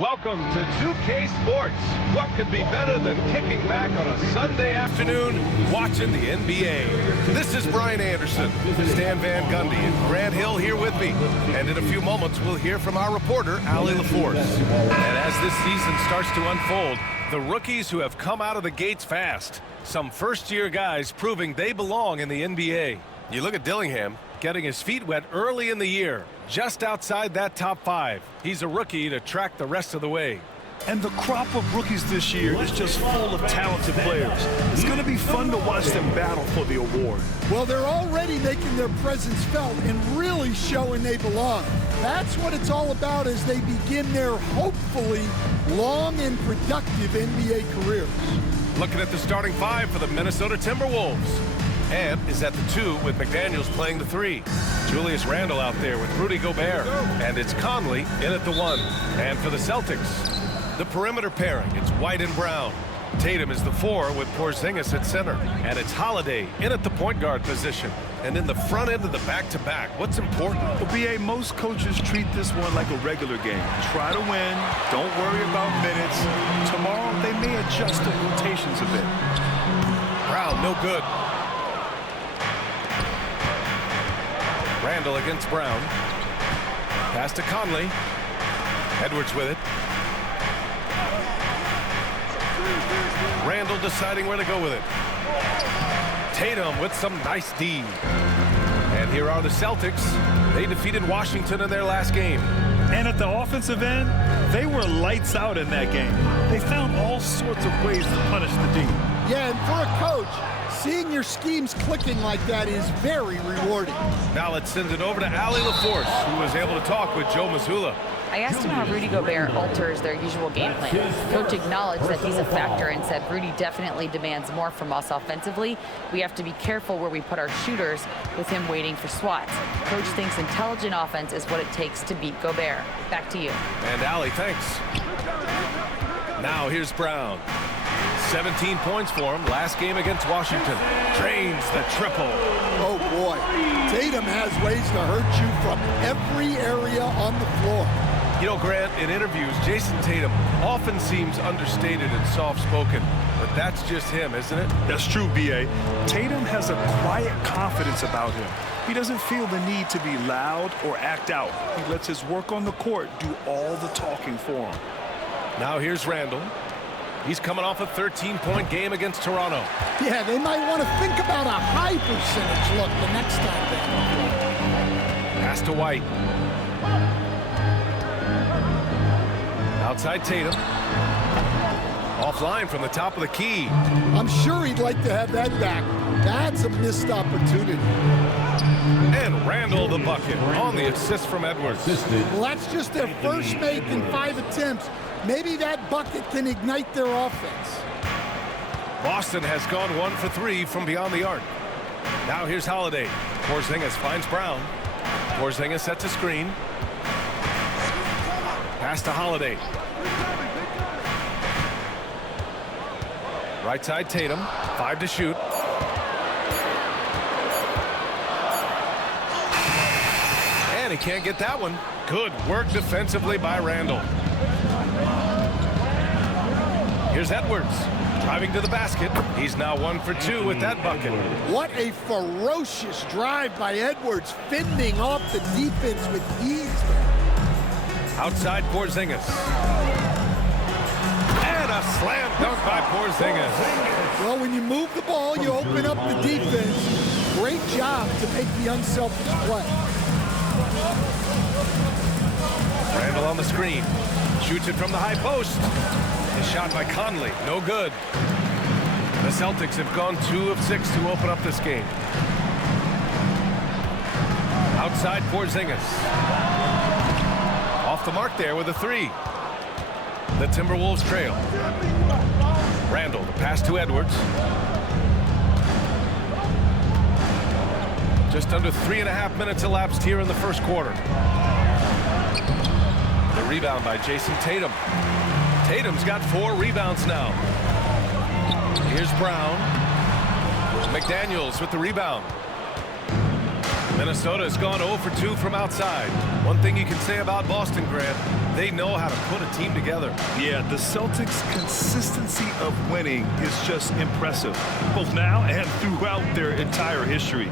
Welcome to 2K Sports. What could be better than kicking back on a Sunday afternoon watching the NBA? This is Brian Anderson, Stan Van Gundy, and Grant Hill here with me. And in a few moments, we'll hear from our reporter, Allie LaForce. And as this season starts to unfold, the rookies who have come out of the gates fast. Some first-year guys proving they belong in the NBA. You look at Dillingham, getting his feet wet early in the year, just outside that top 5. He's a rookie to track the rest of the way. And the crop of rookies this year is just full of talented players. It's going to be fun to watch them battle for the award. Well, they're already making their presence felt and really showing they belong. That's what it's all about as they begin their hopefully long and productive NBA careers. Looking at the starting 5 for the Minnesota Timberwolves. Ant is at the 2 with McDaniels playing the 3. Julius Randle out there with Rudy Gobert. And it's Conley in at the 1. And for the Celtics, the perimeter pairing, it's White and Brown. Tatum is the 4 with Porzingis at center. And it's Holiday in at the point guard position. And in the front end of the back-to-back, what's important? Well, BA, most coaches treat this one like a regular game. Try to win. Don't worry about minutes. Tomorrow, they may adjust the rotations a bit. Brown, no good. Randle against Brown. Pass to Conley. Edwards with it. Randle deciding where to go with it. Tatum with some nice D. And here are the Celtics. They defeated Washington in their last game. And at the offensive end, they were lights out in that game. They found all sorts of ways to punish the D. Yeah, and for a coach, seeing your schemes clicking like that is very rewarding. Now let's send it over to Allie LaForce, who was able to talk with Joe Mazzulla. I asked him how Rudy Gobert alters their usual game plan. Coach acknowledged that he's a factor and said Rudy definitely demands more from us offensively. We have to be careful where we put our shooters with him waiting for swats. Coach thinks intelligent offense is what it takes to beat Gobert. Back to you. And Allie, thanks. Now here's Brown. 17 points for him last game against Washington. Drains the triple. Oh boy, Tatum has ways to hurt you from every area on the floor. You know, Grant, in interviews, Jason Tatum often seems understated and soft-spoken, but that's just him, isn't it? That's true, B.A. Tatum has a quiet confidence about him. He doesn't feel the need to be loud or act out. He lets his work on the court do all the talking for him. Now here's Randle. He's coming off a 13-point game against Toronto. Yeah, they might want to think about a high percentage look the next time they come. Pass to White. Outside Tatum. Offline from the top of the key. I'm sure he'd like to have that back. That's a missed opportunity. And Randle the bucket on the assist from Edwards. Well, that's just their first make in 5 attempts. Maybe that bucket can ignite their offense. Boston has gone 1 for 3 from beyond the arc. Now here's Holiday. Porzingis finds Brown. Porzingis sets a screen. Pass to Holiday. Right side Tatum. 5 to shoot. And he can't get that one. Good work defensively by Randle. Here's Edwards. Driving to the basket. He's now 1 for 2 with that bucket. What a ferocious drive by Edwards, fending off the defense with ease. Outside Porzingis. And a slam dunk by Porzingis. Well, when you move the ball, you open up the defense. Great job to make the unselfish play. Randle on the screen. Shoots it from the high post. A shot by Conley. No good. The Celtics have gone 2 of 6 to open up this game. Outside Porzingis. Off the mark there with a 3. The Timberwolves trail. Randle, the pass to Edwards. Just under 3.5 minutes elapsed here in the first quarter. The rebound by Jason Tatum. Tatum's got 4 rebounds now. Here's Brown. McDaniels with the rebound. Minnesota has gone 0 for 2 from outside. One thing you can say about Boston, Grant, they know how to put a team together. Yeah, the Celtics' consistency of winning is just impressive, both now and throughout their entire history.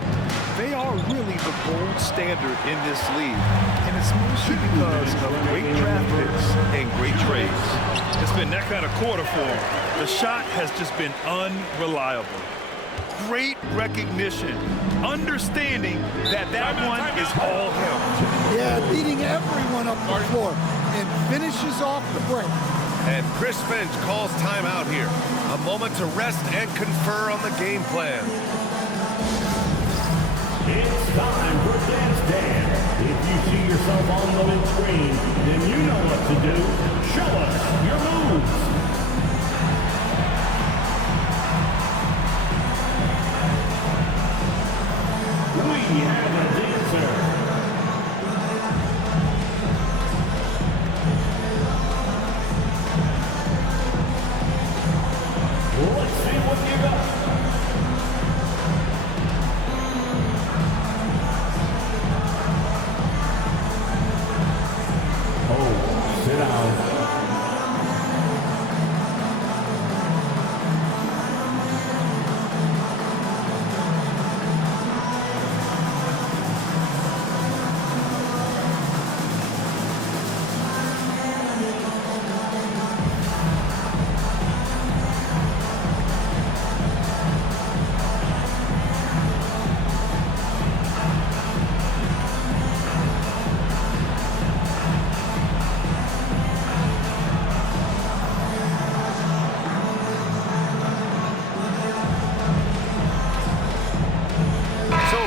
They are really the gold standard in this league, and it's mostly because of great draft picks and great trades. It's been that kind of quarter for them. The shot has just been unreliable. Great recognition, understanding that one is all him. Yeah, beating everyone up the floor and finishes off the break. And Chris Finch calls timeout here. A moment to rest and confer on the game plan. It's time for Dance Dance. If you see yourself on the big screen, then you know what to do. Show us your moves. We have a dancer. Let's see what you got. Oh, sit down.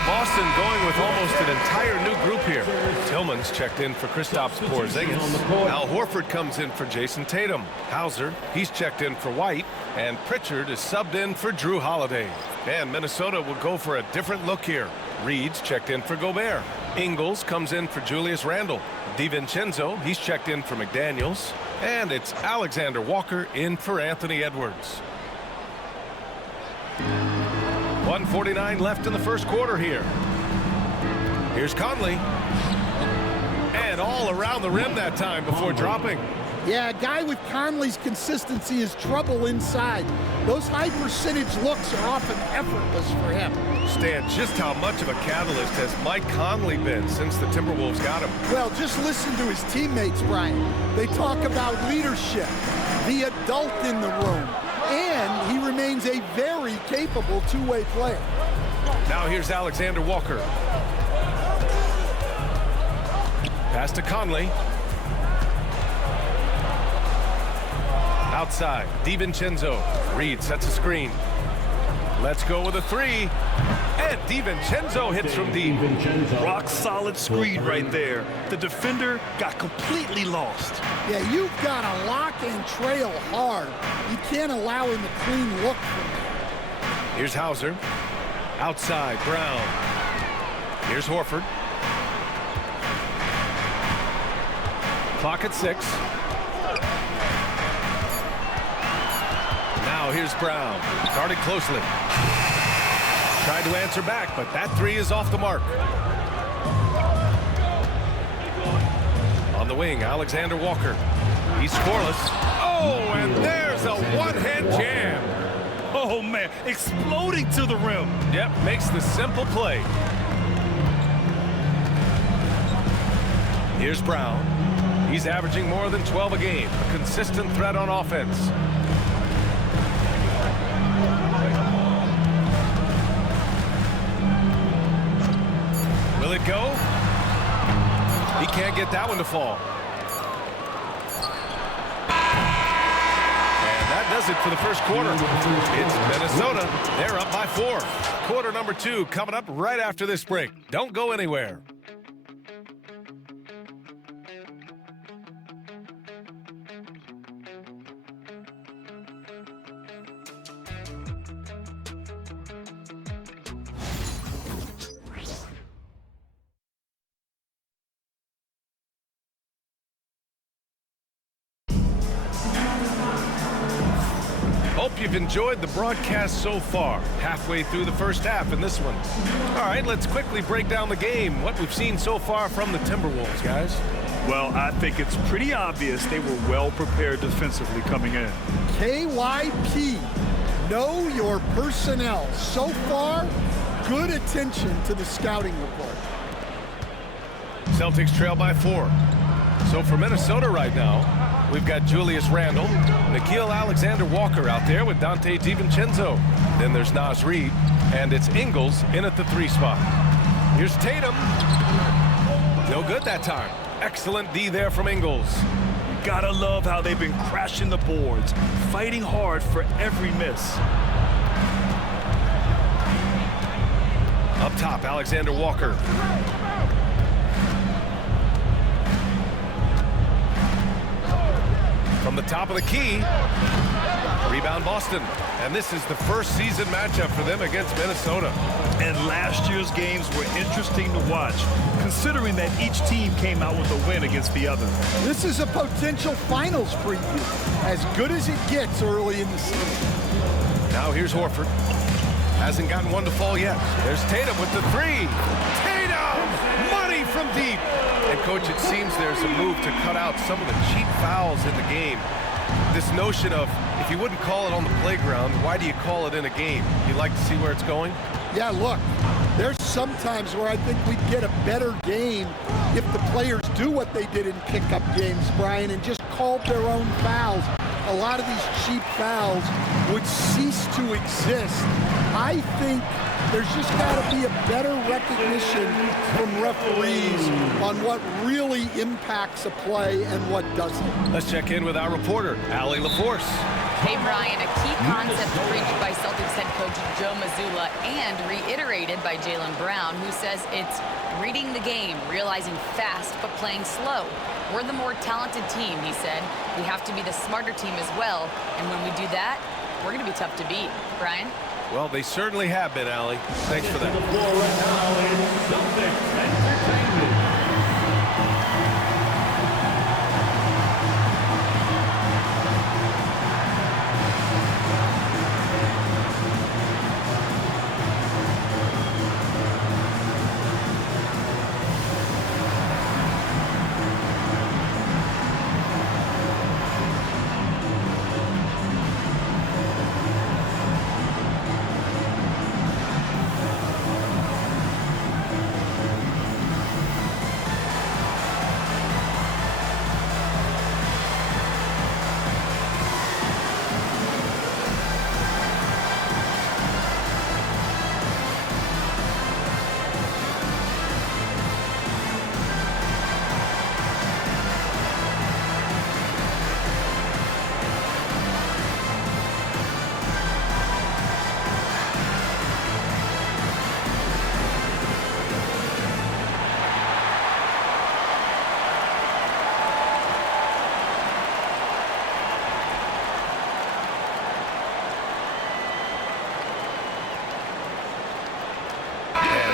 Boston going with almost an entire new group here. Tillman's checked in for Kristaps Porzingis. Al Horford comes in for Jason Tatum. Hauser, he's checked in for White. And Pritchard is subbed in for Drew Holiday. And Minnesota will go for a different look here. Reed's checked in for Gobert. Ingles comes in for Julius Randle. DiVincenzo, he's checked in for McDaniels. And it's Alexander Walker in for Anthony Edwards. 1:49 left in the first quarter here. Here's Conley. And all around the rim that time before dropping. Yeah, a guy with Conley's consistency is trouble inside. Those high percentage looks are often effortless for him. Stan, just how much of a catalyst has Mike Conley been since the Timberwolves got him? Well, just listen to his teammates, Brian. They talk about leadership, the adult in the room, and he remains a very capable two-way player. Now here's Alexander Walker. Pass to Conley. Outside, DiVincenzo. Reed sets a screen. Let's go with a three. And DiVincenzo hits from deep. Rock solid screen right there. The defender got completely lost. Yeah, you've got to lock and trail hard. You can't allow him a clean look from there. Here's Hauser. Outside, Brown. Here's Horford. Clock at 6. Now here's Brown. Guarded closely. Tried to answer back, but that three is off the mark. On the wing, Alexander Walker. He's scoreless. Oh, and there's a one-hand jam. Oh, man, exploding to the rim. Yep, makes the simple play. Here's Brown. He's averaging more than 12 a game. A consistent threat on offense. Will it go? He can't get that one to fall. And that does it for the first quarter. It's Minnesota. They're up by 4. Quarter number 2 coming up right after this break. Don't go anywhere. Hope you've enjoyed the broadcast so far. Halfway through the first half in this one. All right, let's quickly break down the game. What we've seen so far from the Timberwolves, guys. Well, I think it's pretty obvious they were well prepared defensively coming in. KYP, know your personnel. So far, good attention to the scouting report. Celtics trail by 4. So for Minnesota right now, we've got Julius Randle, Nickeil Alexander-Walker out there with Dante DiVincenzo. Then there's Naz Reid, and it's Ingles in at the 3 spot. Here's Tatum. No good that time. Excellent D there from Ingles. Gotta love how they've been crashing the boards, fighting hard for every miss. Up top, Alexander-Walker. From the top of the key, rebound Boston. And this is the first season matchup for them against Minnesota. And last year's games were interesting to watch, considering that each team came out with a win against the other. This is a potential finals preview, as good as it gets early in the season. Now here's Horford. Hasn't gotten one to fall yet. There's Tatum with the 3. Tatum! Money from deep. And, Coach, it seems there's a move to cut out some of the cheap fouls in the game. This notion of, if you wouldn't call it on the playground, why do you call it in a game? You like to see where it's going? Yeah, look, there's some times where I think we'd get a better game if the players do what they did in pickup games, Brian, and just called their own fouls. A lot of these cheap fouls would cease to exist. I think there's just got to be a better recognition from referees on what really impacts a play and what doesn't. Let's check in with our reporter, Allie LaForce. Hey, Brian, a key concept preached by Celtics head coach Joe Mazzulla and reiterated by Jaylen Brown, who says it's reading the game, realizing fast but playing slow. We're the more talented team, he said. We have to be the smarter team as well, and when we do that, we're going to be tough to beat. Brian? Well, they certainly have been, Allie. Thanks for that. The floor right now is Celtics Entertainment.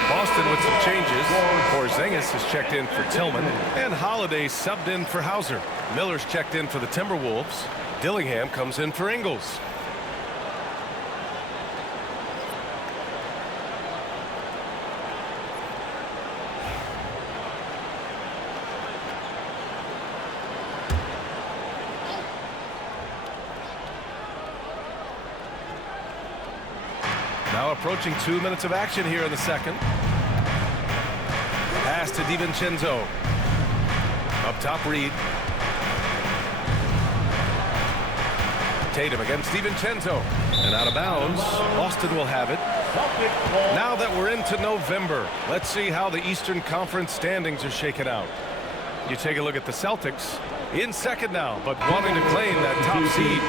Boston with some changes. Porzingis has checked in for Tillman, and Holiday subbed in for Hauser. Miller's checked in for the Timberwolves. Dillingham comes in for Ingles. Now approaching 2 minutes of action here in the second. Pass to DiVincenzo. Up top, Reid. Tatum against DiVincenzo. And out of bounds. Boston will have it. Now that we're into November, let's see how the Eastern Conference standings are shaken out. You take a look at the Celtics. In second now, but wanting to claim that top seed.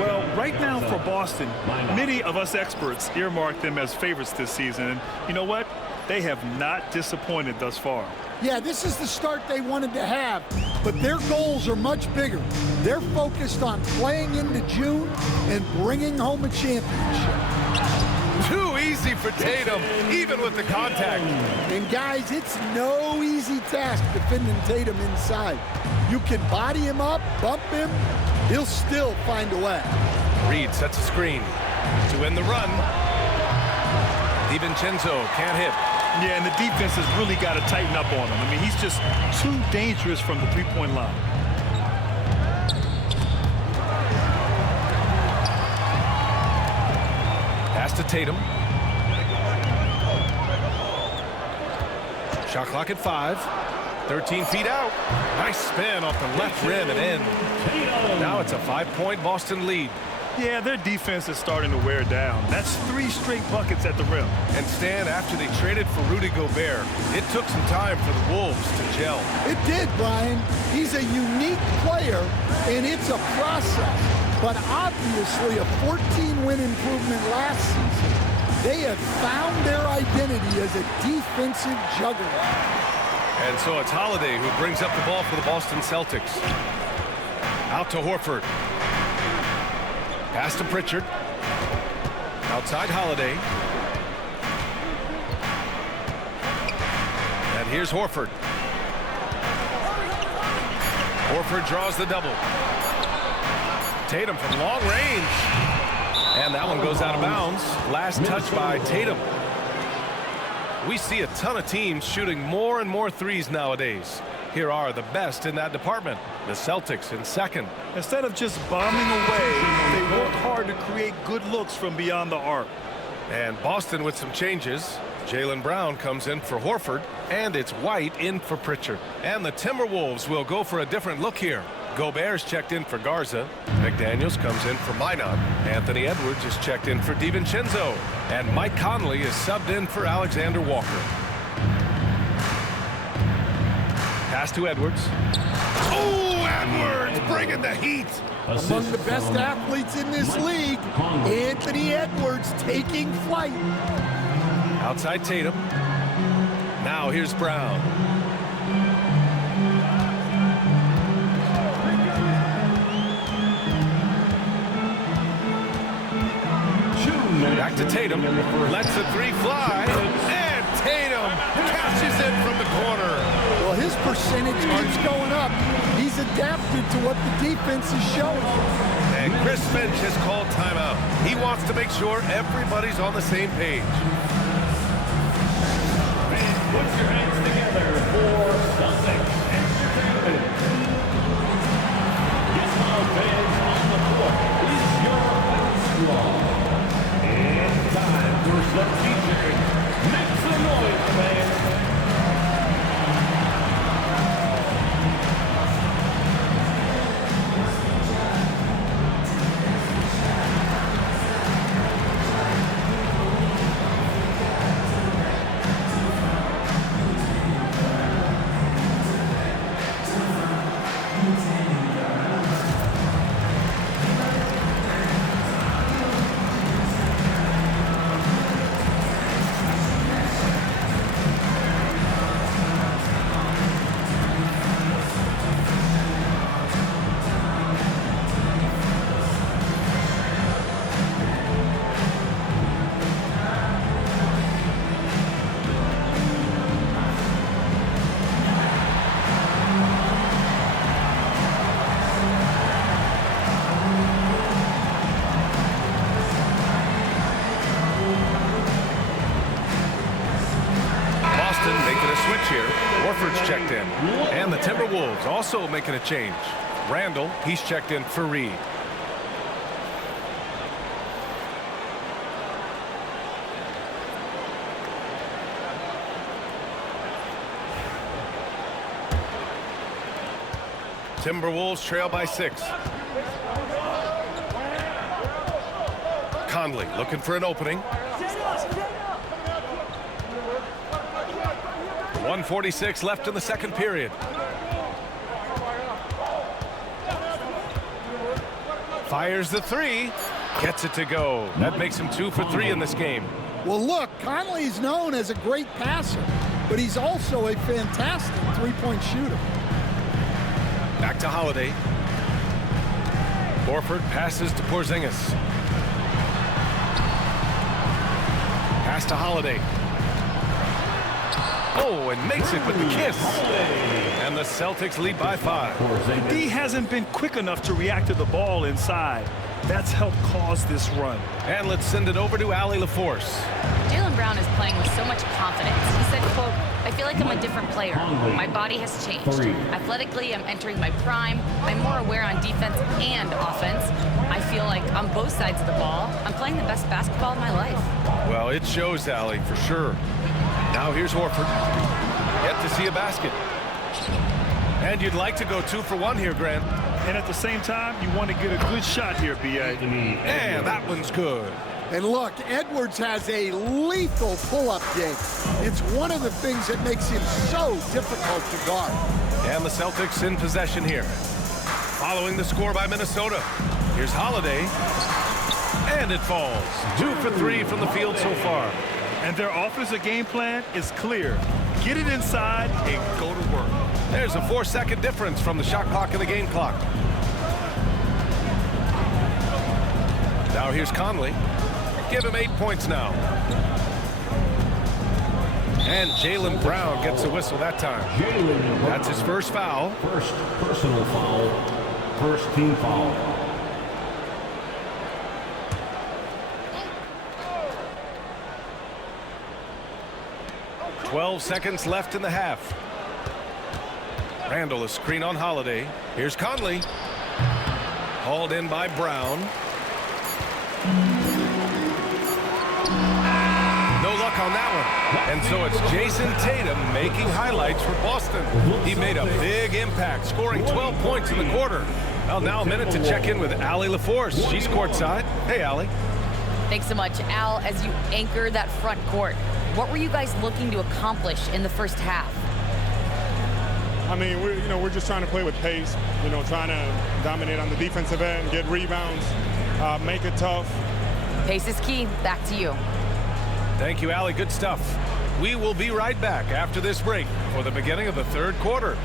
Well, right now for Boston, many of us experts earmark them as favorites this season. And you know what? They have not disappointed thus far. Yeah, this is the start they wanted to have, but their goals are much bigger. They're focused on playing into June and bringing home a championship. Too easy for Tatum, even with the contact. And guys, it's no easy task defending Tatum inside. You can body him up, bump him, he'll still find a way. Reed sets a screen to end the run. DiVincenzo can't hit. Yeah, and the defense has really got to tighten up on him. I mean, he's just too dangerous from the three-point line. Pass to Tatum. Shot clock at 5. 13 feet out. Nice spin off the left rim and in. Now it's a 5-point Boston lead. Yeah, their defense is starting to wear down. That's 3 straight buckets at the rim. And Stan, after they traded for Rudy Gobert, it took some time for the Wolves to gel. It did, Brian. He's a unique player, and it's a process. But obviously a 14-win improvement last season. They have found their identity as a defensive juggernaut. And so it's Holiday who brings up the ball for the Boston Celtics. Out to Horford. Pass to Pritchard. Outside Holiday. And here's Horford. Horford draws the double. Tatum from long range. And that one goes out of bounds. Last touch by Tatum. We see a ton of teams shooting more and more threes nowadays. Here are the best in that department. The Celtics in second. Instead of just bombing away, they work hard to create good looks from beyond the arc. And Boston with some changes. Jaylen Brown comes in for Horford, and it's White in for Pritchard. And the Timberwolves will go for a different look here. Gobert's checked in for Garza. McDaniels comes in for Minot. Anthony Edwards is checked in for DiVincenzo. And Mike Conley is subbed in for Alexander Walker. Pass to Edwards. Oh, Edwards bringing the heat. Among the best athletes in this league, Anthony Edwards taking flight. Outside Tatum. Now here's Brown. Back to Tatum. Lets the 3 fly. And Tatum catches it from the corner. Well, his percentage keeps going up. He's adapted to what the defense is showing. And Chris Finch has called timeout. He wants to make sure everybody's on the same page. Put your hands together for Celtics Entertainment. Yes, my fans on the court is your basketball. And time for some featuring. Make some noise, fans. Making a switch here. Horford's checked in. And the Timberwolves also making a change. Randall, he's checked in for Reed. Timberwolves trail by 6. Conley looking for an opening. 1:46 left in the second period. Fires the 3. Gets it to go. That makes him 2 for 3 in this game. Well, look, Conley's known as a great passer, but he's also a fantastic three-point shooter. Back to Holiday. Horford passes to Porzingis. Pass to Holiday. Oh, and makes it with the kiss. And the Celtics lead by 5. D hasn't been quick enough to react to the ball inside. That's helped cause this run. And let's send it over to Allie LaForce. Jaylen Brown is playing with so much confidence. He said, quote, "I feel like I'm a different player. My body has changed. Athletically, I'm entering my prime. I'm more aware on defense and offense. I feel like on both sides of the ball, I'm playing the best basketball of my life." Well, it shows, Allie, for sure. Now here's Horford. Yet to see a basket. And you'd like to go 2 for 1 here, Grant. And at the same time, you want to get a good shot here, B.A. And that one's good. And look, Edwards has a lethal pull-up game. It's one of the things that makes him so difficult to guard. And the Celtics in possession here. Following the score by Minnesota. Here's Holiday. And it falls. 2 for 3 from the field so far. And their offensive game plan is clear. Get it inside and go to work. There's a 4-second difference from the shot clock and the game clock. Now here's Conley. Give him 8 points now. And Jaylen Brown gets a whistle that time. That's his first foul. First personal foul. First team foul. 12 seconds left in the half. Randall, a screen on Holiday. Here's Conley. Hauled in by Brown. No luck on that one. And so it's Jason Tatum making highlights for Boston. He made a big impact, scoring 12 points in the quarter. Well, now a minute to check in with Allie LaForce. She's courtside. Hey, Allie. Thanks so much, Al. As you anchor that front court, what were you guys looking to accomplish in the first half? I mean, we're just trying to play with pace, trying to dominate on the defensive end, get rebounds, make it tough. Pace is key. Back to you. Thank you, Allie. Good stuff. We will be right back after this break for the beginning of the third quarter.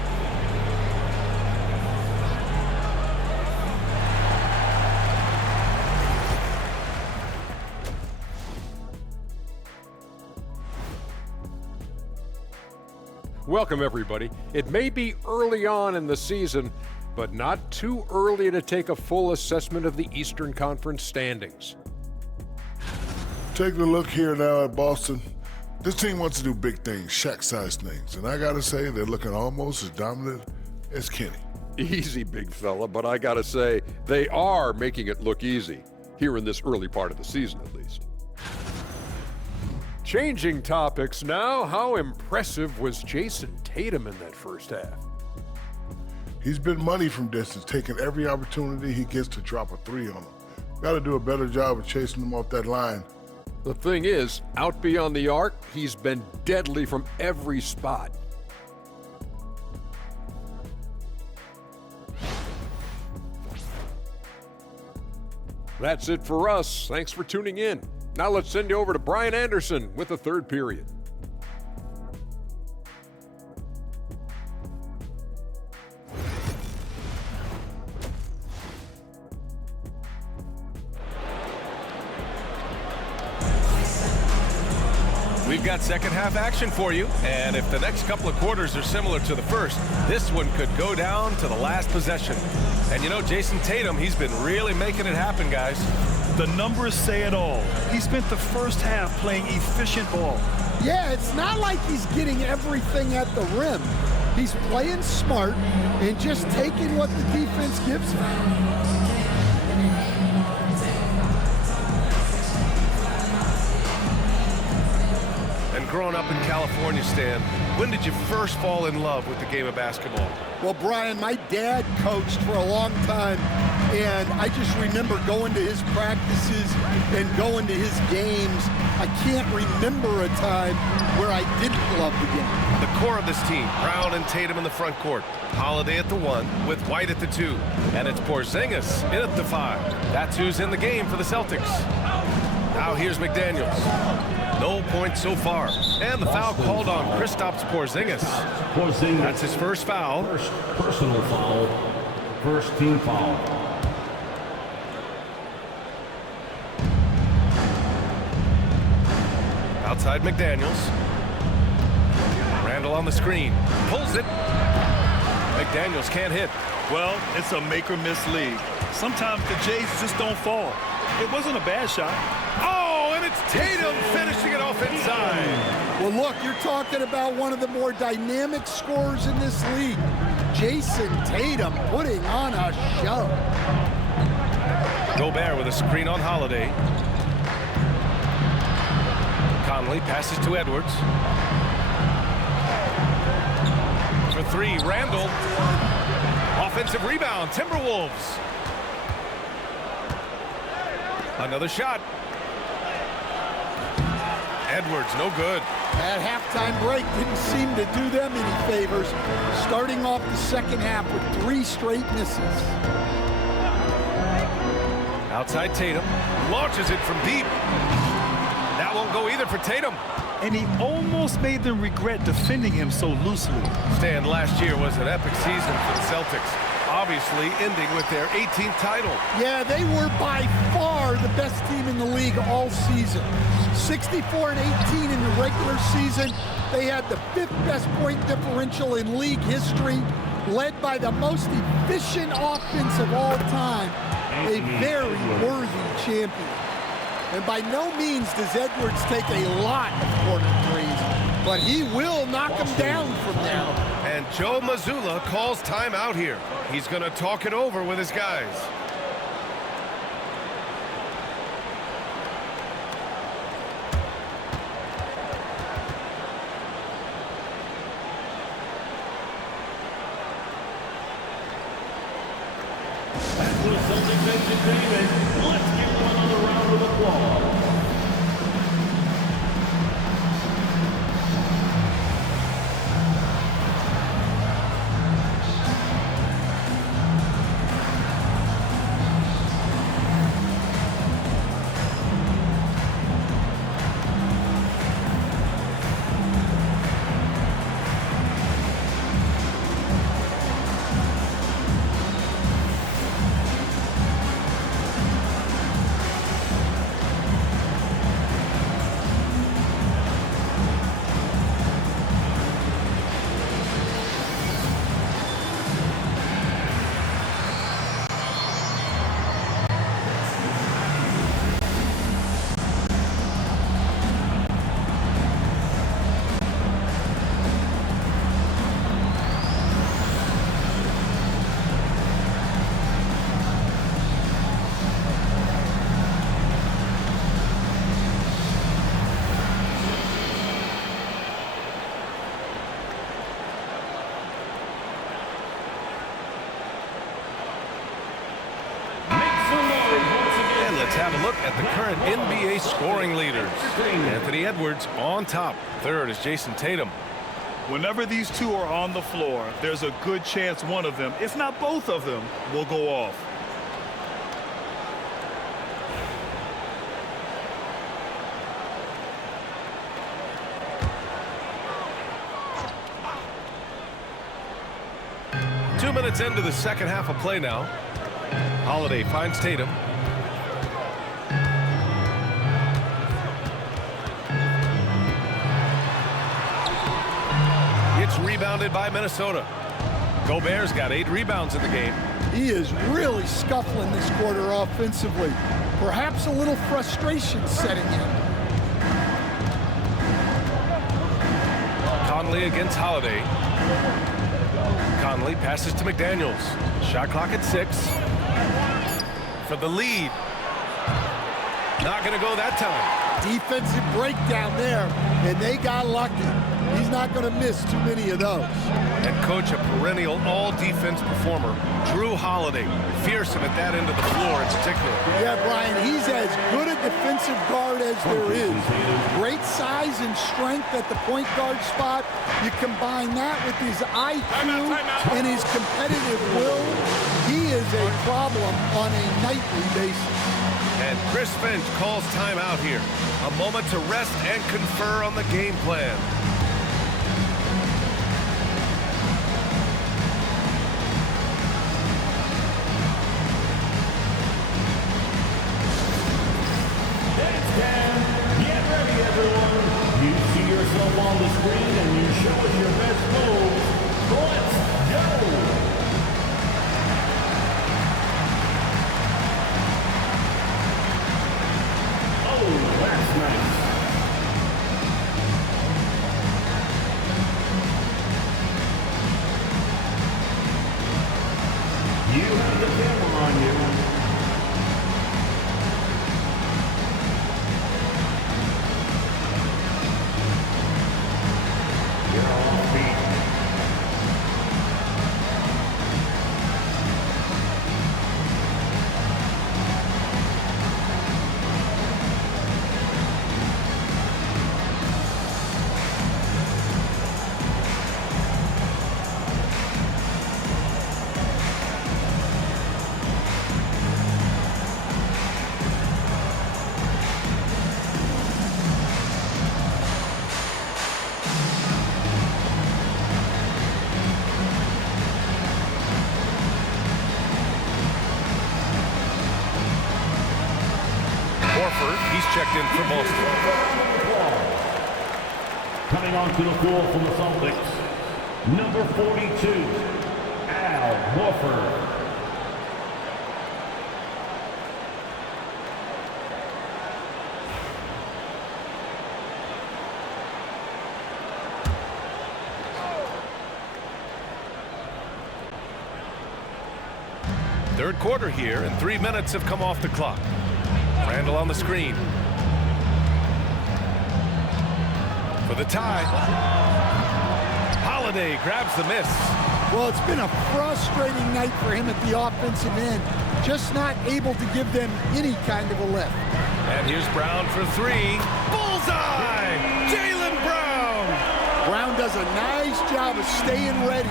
Welcome, everybody. It may be early on in the season, but not too early to take a full assessment of the Eastern Conference standings. Taking a look here now at Boston, this team wants to do big things, Shaq-sized things, and I gotta say they're looking almost as dominant as Kenny. Easy, big fella, but I gotta say, they are making it look easy, here in this early part of the season at least. Changing topics now, how impressive was Jason Tatum in that first half? He's been money from distance, taking every opportunity he gets to drop a three on him. Got to do a better job of chasing him off that line. The thing is, out beyond the arc, he's been deadly from every spot. That's it for us. Thanks for tuning in. Now let's send you over to Brian Anderson with the third period. We've got second half action for you, and if the next couple of quarters are similar to the first, this one could go down to the last possession. And Jason Tatum, he's been really making it happen, guys. The numbers say it all. He spent the first half playing efficient ball. Yeah, it's not like he's getting everything at the rim. He's playing smart and just taking what the defense gives him. And growing up in California, Stan, when did you first fall in love with the game of basketball? Well, Brian, my dad coached for a long time, and I just remember going to his practices and going to his games. I can't remember a time where I didn't love the game. The core of this team, Brown and Tatum in the front court, Holiday at the 1 with White at the 2, and it's Porzingis in at the 5. That's who's in the game for the Celtics. Now here's McDaniels. No points so far. And the foul called on Kristaps Porzingis. That's his first foul. First personal foul. First team foul. Outside McDaniels. Randall on the screen. Pulls it. McDaniels can't hit. Well, it's a make or miss league. Sometimes the Jays just don't fall. It wasn't a bad shot. Oh, and it's Tatum finishing it off inside. Well, look, you're talking about one of the more dynamic scorers in this league. Jason Tatum putting on a show. Gobert with a screen on Holiday. Conley passes to Edwards. For three, Randall. Offensive rebound, Timberwolves. Another shot. Edwards, no good. That halftime break didn't seem to do them any favors, starting off the second half with 3 straight misses. Outside Tatum, launches it from deep. That won't go either for Tatum. And he almost made them regret defending him so loosely. Stan, last year was an epic season for the Celtics, obviously ending with their 18th title. Yeah, they were by far the best team in the league all season. 64-18 in the regular season. They had the 5th best point differential in league history, led by the most efficient offense of all time. A very worthy champion. And by no means does Edwards take a lot of corner threes, but he will knock them down from there. And Joe Mazzulla calls timeout here. He's going to talk it over with his guys. That's what Celtics entertainment. Let's give them another round of applause. Let's have a look at the current NBA scoring leaders. Anthony Edwards on top. Third is Jason Tatum. Whenever these two are on the floor, there's a good chance one of them, if not both of them, will go off. Two minutes into the second half of play now. Holiday finds Tatum. It's rebounded by Minnesota. Gobert's got 8 rebounds in the game. He is really scuffling this quarter offensively. Perhaps a little frustration setting in. Conley against Holiday. Conley passes to McDaniels. Shot clock at 6. For the lead. Not going to go that time. Defensive breakdown there, and they got lucky. He's not going to miss too many of those. And coach, a perennial all-defense performer, Drew Holiday. Fearsome at that end of the floor in particular. Yeah, Brian, he's as good a defensive guard as there is. Great size and strength at the point guard spot. You combine that with his IQ and his competitive will, he is a problem on a nightly basis. And Chris Finch calls timeout here. A moment to rest and confer on the game plan. Get ready, everyone. You see yourself on the screen and you show us your best moves. Let's go. Horford. He's checked in for Boston. Coming onto the floor from the Celtics, number 42, Al Horford. Third quarter here, and 3 minutes have come off the clock. Randall on the screen. For the tie. Holiday grabs the miss. Well, it's been a frustrating night for him at the offensive end. Just not able to give them any kind of a lift. And here's Brown for three. Bullseye! Jaylen Brown! Brown does a nice job of staying ready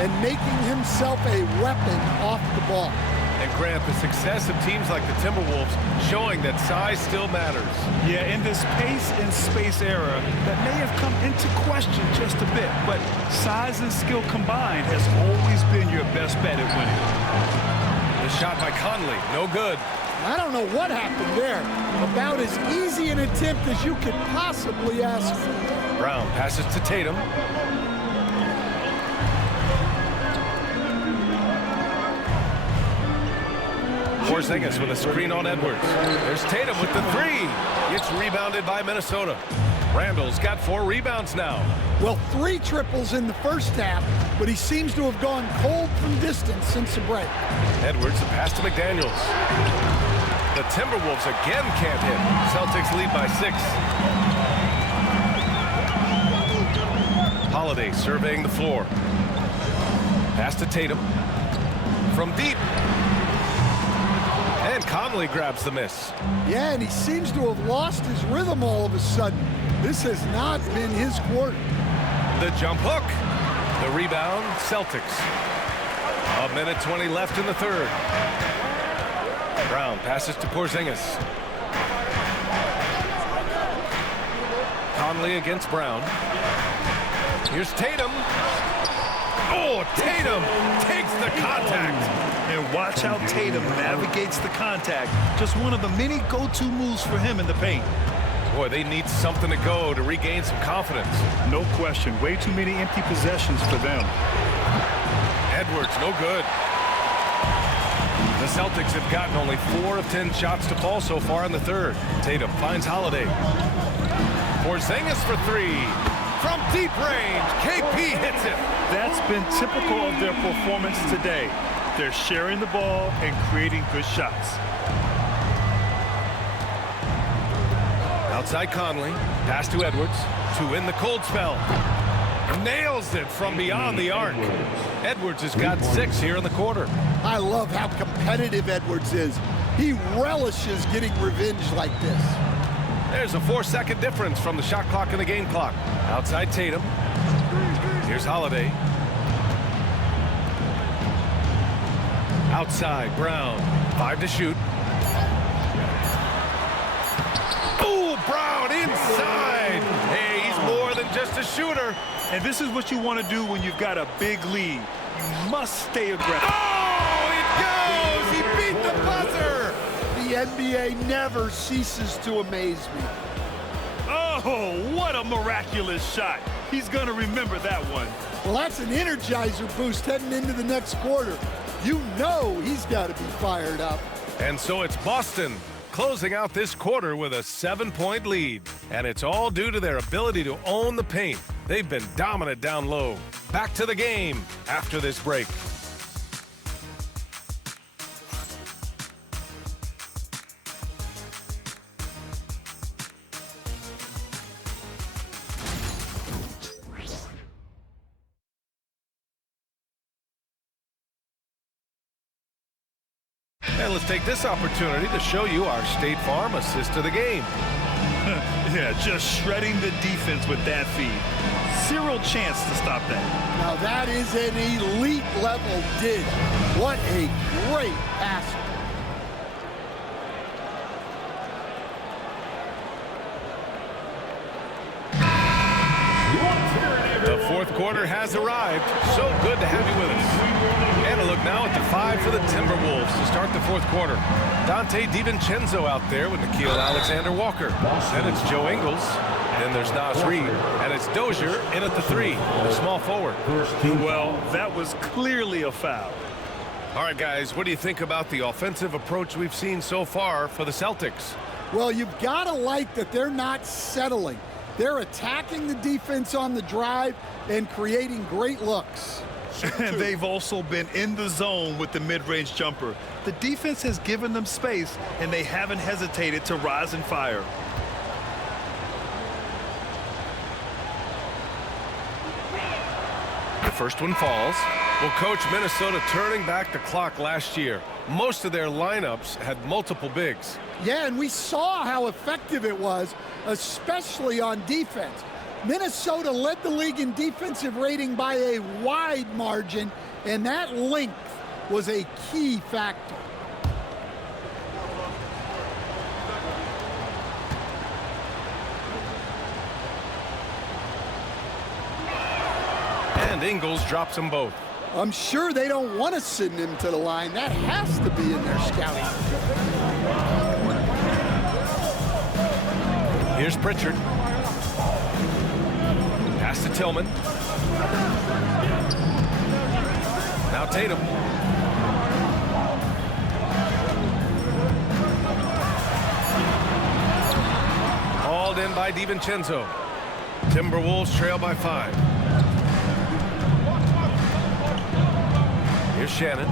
and making himself a weapon off the ball. And Grant, the success of teams like the Timberwolves showing that size still matters. Yeah, in this pace and space era, that may have come into question just a bit, but size and skill combined has always been your best bet at winning. The shot by Conley, no good. I don't know what happened there. About as easy an attempt as you could possibly ask for. Brown passes to Tatum. Porzingis with a screen on Edwards. There's Tatum with the three. It's rebounded by Minnesota. Randall's got 4 rebounds now. Well, 3 triples in the first half, but he seems to have gone cold from distance since the break. Edwards, the pass to McDaniels. The Timberwolves again can't hit. Celtics lead by 6. Holiday surveying the floor. Pass to Tatum. From deep. And Conley grabs the miss. Yeah, and he seems to have lost his rhythm all of a sudden. This has not been his quarter. The jump hook. The rebound, Celtics. 1:20 left in the third. Brown passes to Porzingis. Conley against Brown. Here's Tatum. Oh, Tatum takes the contact. And watch how Tatum navigates the contact. Just one of the many go-to moves for him in the paint. Boy, they need something to go to regain some confidence. No question. Way too many empty possessions for them. Edwards, no good. The Celtics have gotten only 4 of 10 shots to fall so far in the third. Tatum finds Holiday. Porzingis for 3. From deep range, KP hits it. That's been typical of their performance today. They're sharing the ball and creating good shots. Outside Conley, pass to Edwards, to win the cold spell. Nails it from beyond the arc. Edwards has got 6 here in the quarter. I love how competitive Edwards is. He relishes getting revenge like this. There's a 4-second difference from the shot clock and the game clock. Outside Tatum. Here's Holiday. Outside Brown. 5 to shoot. Oh, Brown inside. Hey, he's more than just a shooter. And this is what you want to do when you've got a big lead. You must stay aggressive. Oh, it goes! He beat the buzzer! The NBA never ceases to amaze me. Oh, what a miraculous shot. He's going to remember that one. Well, that's an energizer boost heading into the next quarter. You know he's got to be fired up. And so it's Boston closing out this quarter with a 7-point lead. And it's all due to their ability to own the paint. They've been dominant down low. Back to the game after this break. And let's take this opportunity to show you our State Farm assist to the game. Yeah, just shredding the defense with that feed. Zero chance to stop that. Now that is an elite level dig. What a great pass. The fourth quarter has arrived. So good to have you with us. And a look now at the 5 for the Timberwolves to start the fourth quarter. Dante DiVincenzo out there with Nickeil Alexander-Walker. Then it's Joe Ingles. Then there's Nas Reed. And it's Dozier in at the 3, the small forward. Well, that was clearly a foul. All right, guys, what do you think about the offensive approach we've seen so far for the Celtics? Well, you've got to like that they're not settling. They're attacking the defense on the drive and creating great looks. And they've also been in the zone with the mid-range jumper. The defense has given them space, and they haven't hesitated to rise and fire. The first one falls. Well, Coach, Minnesota turning back the clock last year. Most of their lineups had multiple bigs. Yeah, and we saw how effective it was, especially on defense. Minnesota led the league in defensive rating by a wide margin, and that length was a key factor. And Ingles drops them both. I'm sure they don't want to send him to the line. That has to be in their scouting. Here's Pritchard. Pass to Tillman. Now Tatum. Hauled in by DiVincenzo. Timberwolves trail by 5. Here's Shannon.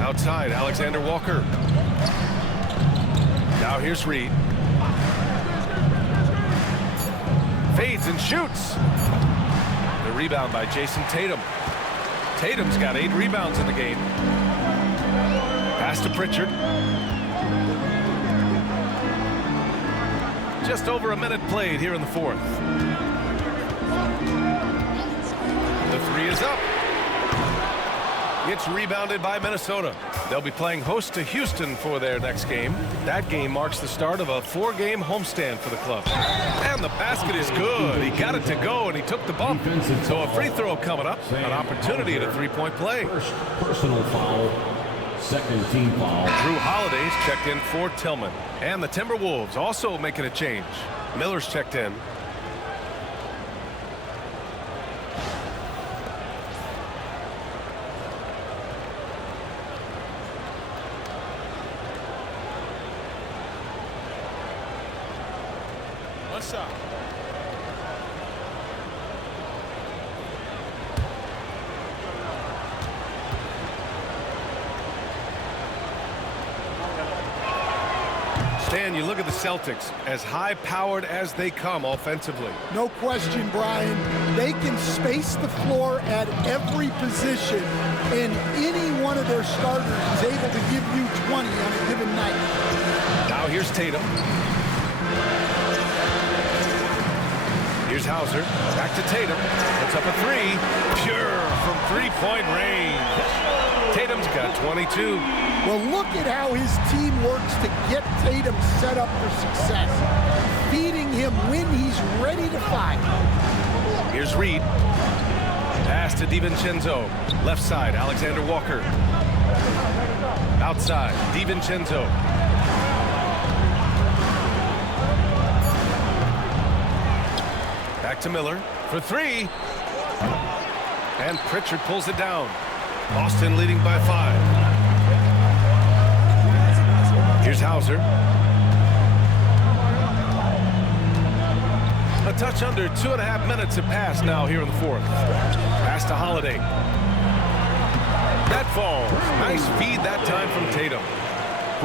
Outside, Alexander Walker. Now here's Reed. Fades and shoots. The rebound by Jason Tatum. Tatum's got 8 rebounds in the game. Pass to Pritchard. Just over a minute played here in the fourth. The 3 is up. It's rebounded by Minnesota. They'll be playing host to Houston for their next game. That game marks the start of a 4-game homestand for the club. And the basket is good. He got it to go, and he took the bump. So a free throw coming up. An opportunity at a 3-point play. First personal foul, second team foul. Drew Holiday's checked in for Tillman. And the Timberwolves also making a change. Miller's checked in. What's up? Stan, you look at the Celtics, as high-powered as they come offensively. No question, Brian. They can space the floor at every position, and any one of their starters is able to give you 20 on a given night. Now here's Tatum. Here's Hauser. Back to Tatum. Puts up a 3. Pure from 3-point range. Tatum's got 22. Well, look at how his team works to get Tatum set up for success, feeding him when he's ready to fire. Here's Reed. Pass to DiVincenzo. Left side, Alexander Walker. Outside, DiVincenzo. Back to Miller for 3. And Pritchard pulls it down. Boston leading by 5. Here's Hauser. A touch under 2.5 minutes have passed now here in the fourth. Pass to Holiday. That falls. Nice feed that time from Tatum.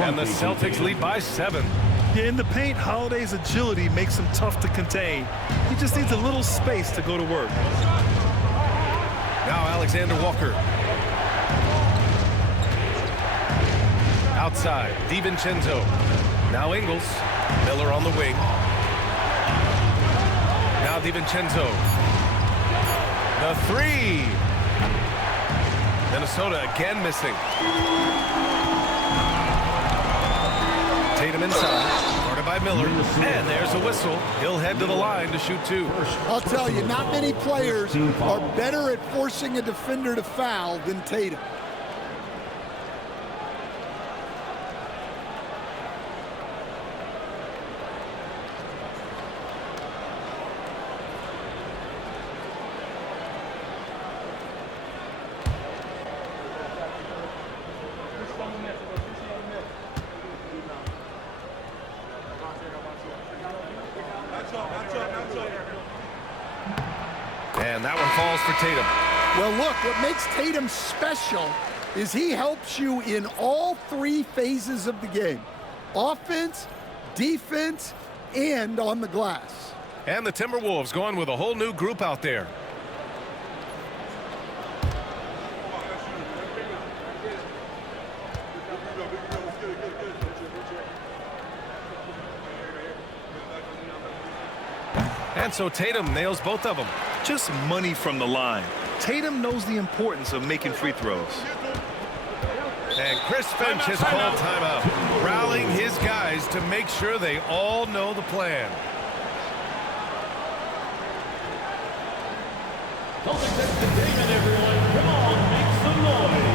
And the Celtics lead by 7. Yeah, in the paint, Holiday's agility makes him tough to contain. He just needs a little space to go to work. Now Alexander Walker. Outside, DiVincenzo. Now Ingles. Miller on the wing. Now DiVincenzo. The 3. Minnesota again missing. Tatum inside. Guarded by Miller. And there's a whistle. He'll head to the line to shoot 2. I'll tell you, not many players are better at forcing a defender to foul than Tatum. And that one falls for Tatum. Well, look, what makes Tatum special is he helps you in all 3 phases of the game. Offense, defense, and on the glass. And the Timberwolves going with a whole new group out there. And so Tatum nails both of them. Just money from the line. Tatum knows the importance of making free throws. And Chris Finch has called timeout, rallying his guys to make sure they all know the plan. Celtics entertainment, everyone. Come on, make some noise.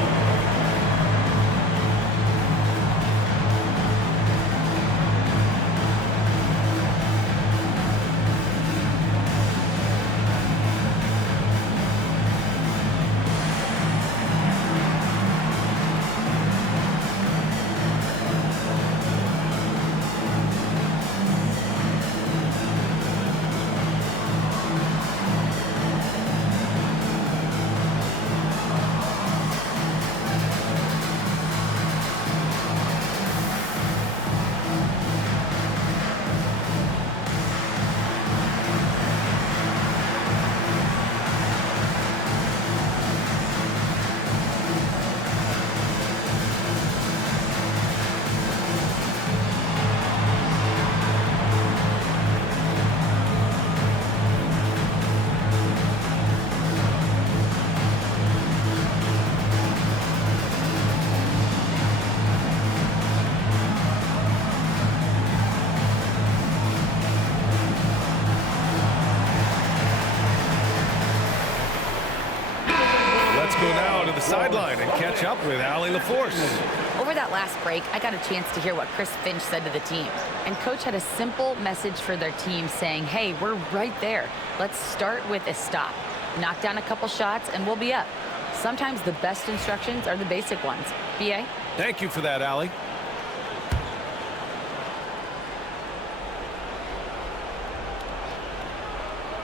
Sideline and catch up with Allie LaForce. Over that last break, I got a chance to hear what Chris Finch said to the team. And Coach had a simple message for their team saying, hey, we're right there. Let's start with a stop. Knock down a couple shots and we'll be up. Sometimes the best instructions are the basic ones. B.A.? Thank you for that, Allie.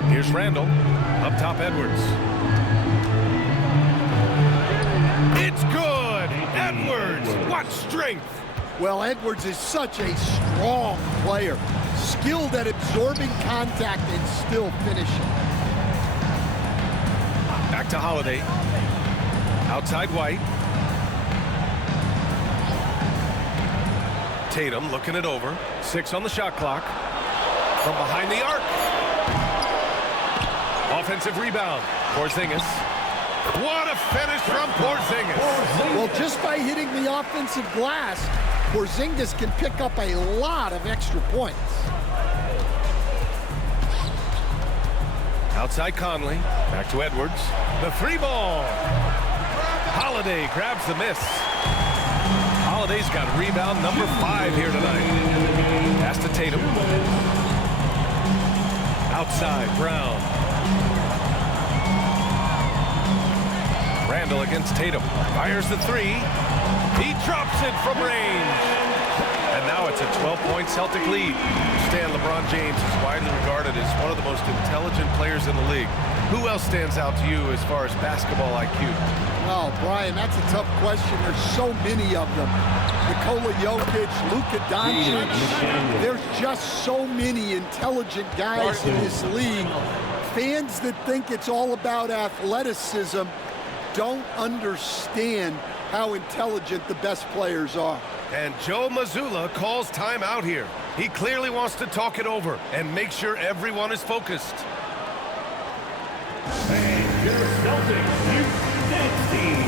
Here's Randall. Up top, Edwards. It's good! Edwards! What strength! Well, Edwards is such a strong player, skilled at absorbing contact and still finishing. Back to Holiday. Outside White. Tatum looking it over. 6 on the shot clock. From behind the arc. Offensive rebound. Porzingis. What a finish from Porzingis. Well, just by hitting the offensive glass, Porzingis can pick up a lot of extra points. Outside Conley. Back to Edwards. The 3-ball. Holiday grabs the miss. Holiday's got rebound number 5 here tonight. Pass to Tatum. Outside, Brown. Randall against Tatum. Fires the 3. He drops it from range. And now it's a 12-point Celtic lead. Stan, LeBron James is widely regarded as one of the most intelligent players in the league. Who else stands out to you as far as basketball IQ? Well, Brian, that's a tough question. There's so many of them. Nikola Jokic, Luka Doncic. There's just so many intelligent guys in this league. Fans that think it's all about athleticism don't understand how intelligent the best players are. And Joe Mazzulla calls timeout here. He clearly wants to talk it over and make sure everyone is focused. And your Celtics Youth Dance Team.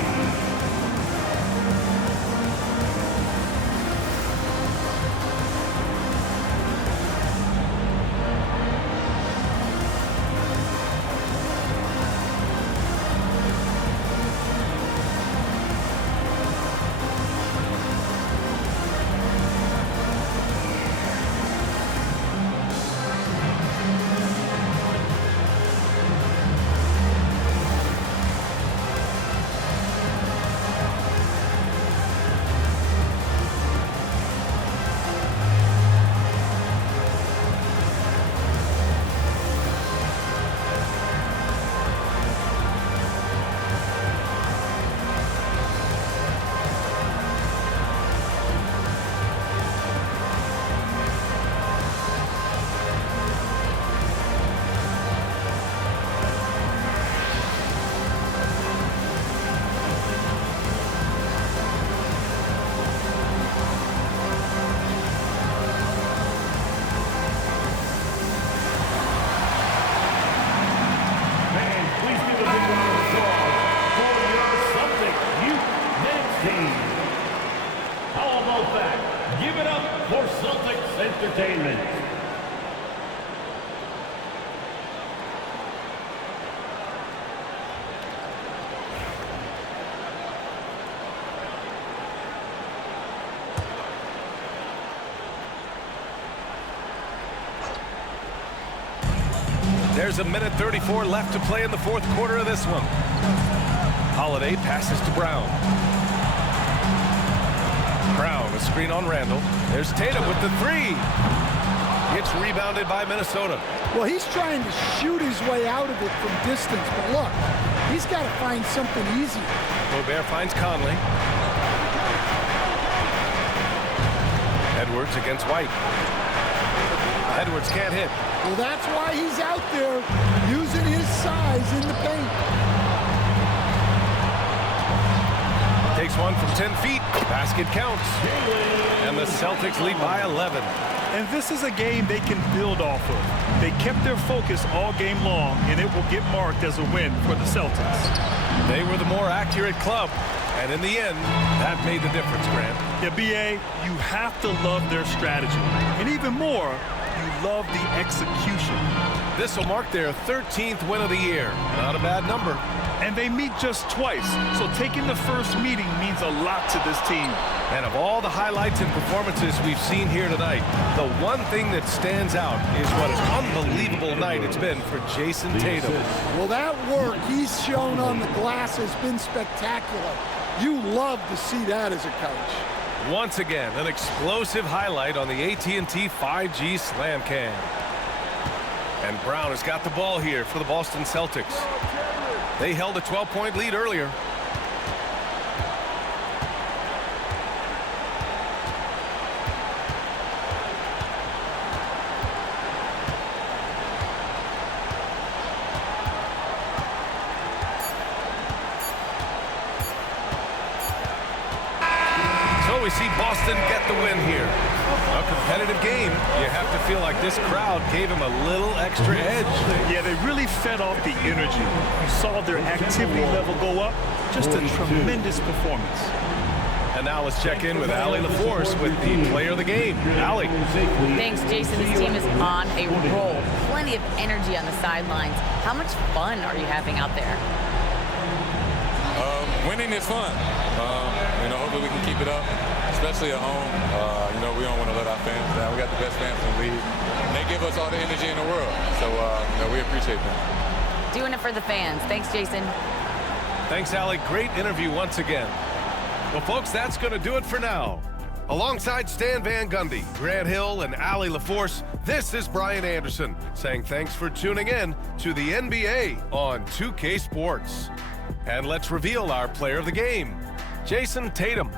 ball back. Give it up for Celtics Entertainment. There's a minute 34 left to play in the fourth quarter of this one. Holiday passes to Brown. Brown, a screen on Randall. There's Tatum with the three. It's rebounded by Minnesota. Well, he's trying to shoot his way out of it from distance, but look, he's got to find something easy. Gobert finds Conley. Edwards against White. Edwards can't hit. Well, that's why he's out there using his size in the paint. Takes one from 10 feet. Basket counts. And the Celtics lead by 11. And this is a game they can build off of. They kept their focus all game long, and it will get marked as a win for the Celtics. They were the more accurate club. And in the end, that made the difference, Grant. Yeah, B.A., you have to love their strategy. And even more, you love the execution. This will mark their 13th win of the year. Not a bad number. And they meet just twice, so taking the first meeting means a lot to this team. And of all the highlights and performances we've seen here tonight, the one thing that stands out is what an unbelievable night it's been for Jason Tatum. Well, that work he's shown on the glass has been spectacular. You love to see that as a coach. Once again, an explosive highlight on the AT&T 5G Slam Cam. And Brown has got the ball here for the Boston Celtics. They held a 12-point lead earlier. So we see Boston get the win here. A competitive game. You have to feel like this crowd gave him a little extra edge. Yeah, they really fed off the energy. You saw their activity level go up. Just a tremendous performance. And now let's check in with Allie LaForce with the player of the game. Allie. Thanks, Jason. This team is on a roll. Plenty of energy on the sidelines. How much fun are you having out there? Winning is fun. Hopefully we can keep it up, especially at home. We don't want to let our fans down. We got the best fans in the league. And they give us all the energy in the world. So, we appreciate them. Doing it for the fans. Thanks, Jason. Thanks, Allie. Great interview once again. Well, folks, that's going to do it for now. Alongside Stan Van Gundy, Grant Hill, and Allie LaForce, this is Brian Anderson saying thanks for tuning in to the NBA on 2K Sports. And let's reveal our player of the game, Jason Tatum.